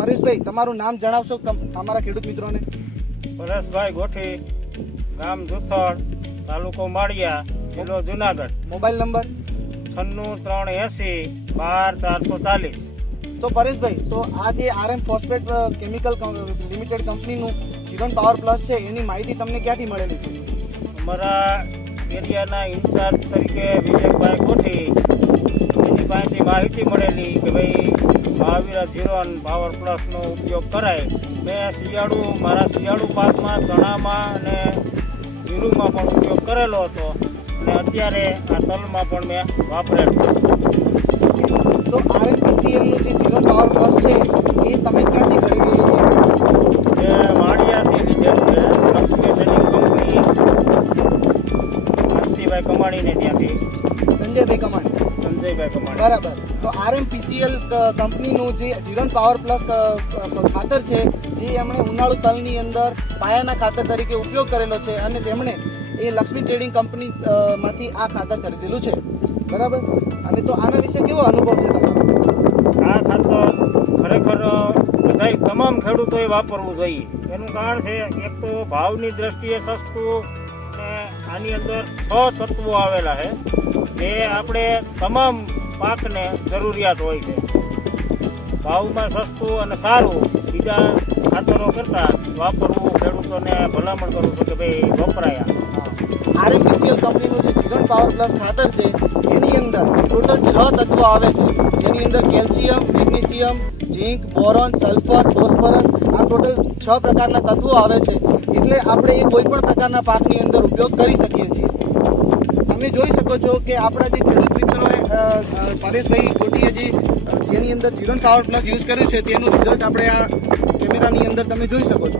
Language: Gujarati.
પરેશભાઈ, તમારું નામ જણાવશો અમારા ખેડૂત મિત્રોને? પરેશભાઈ ગોઠી, ગામ જુથળ, તાલુકો માળિયા, જિલ્લો જુનાગઢ. Mobile number? 96 380 12 440. તો પરેશભાઈ, તો આ જે RM ફોસ્ફેટ કેમિકલ લિમિટેડ કંપનીનું જીરોન પાવર પ્લસ છે, એની માહિતી તમને ક્યાંથી મળેલી છે? અમારા એરિયાના ઇન્ચાર્જ તરીકે વિજયભાઈ ગોઠી, એની પાસેથી માહિતી મળેલી કે ભાઈ મહાવીરા જીરોન પાવર પ્લસનો ઉપયોગ કરાય. મેં મારા શિયાળુ પાકમાં ચણામાં અને જીરુમાં પણ ઉપયોગ કરેલો હતો અને અત્યારે આ તલમાં પણ મેં વાપરેલું. તો RMPCL નું જે જીરોન પાવર પ્લસ છે, એ તમે ક્યાંથી ખરીદેલું છે? એ માળિયાથી લીધેલું છે. લક્ષ્મી ટ્રેડિંગ કંપની, શાંતિભાઈ કમાણીને ત્યાંથી. સંજયભાઈ કમાણી. સંજયભાઈ કમાણી. બરાબર. તો RMPCL કંપનીનું જે જીરોન પાવર પ્લસ ખાતર છે, જે એમણે ઉનાળુ તલની અંદર પાયાના ખાતર તરીકે ઉપયોગ કરેલો છે અને તેમણે એ લક્ષ્મી ટ્રેડિંગ કંપની માંથી આ ખાતર ખરીદેલું છે. બરાબર. અને તો આના વિશે કેવો અનુભવ છે તમારો? આ ખાતર ખરેખર બધાય તમામ ખેડૂતોએ વાપરવું જોઈએ. એનું કારણ છે, એક તો ભાવની દ્રષ્ટિએ સસ્તું ને આની અંદર 6 તત્વો આવેલા છે જે આપણે તમામ પાકને જરૂરિયાત હોય છે. ભાવમાં સસ્તું અને સારું બીજા ખાતરો કરતાં વાપરવું ખેડૂતોને ભલામણ કરું છું કે ભાઈ વપરાયા. RMPCL કંપનીનું જે જીરોન પાવર પ્લસ ખાતર છે, એની અંદર ટોટલ 6 તત્વો આવે છે, જેની અંદર કેલ્શિયમ, મેગ્નેશિયમ, ઝીંક, બોરોન, સલ્ફર, ફોસ્ફરસ, આ ટોટલ 6 પ્રકારના તત્વો આવે છે. એટલે આપણે એ કોઈ પણ પ્રકારના પાકની અંદર ઉપયોગ કરી શકીએ છીએ. તમે જોઈ શકો છો કે આપણા જે ખેડૂત મિત્રોએ પરેશભાઈ ગોટીએ જેની અંદર જીરોન પાવર પ્લસ યુઝ કર્યું છે, તેનું રિઝલ્ટ આપણે આ કેમેરાની અંદર તમે જોઈ શકો છો.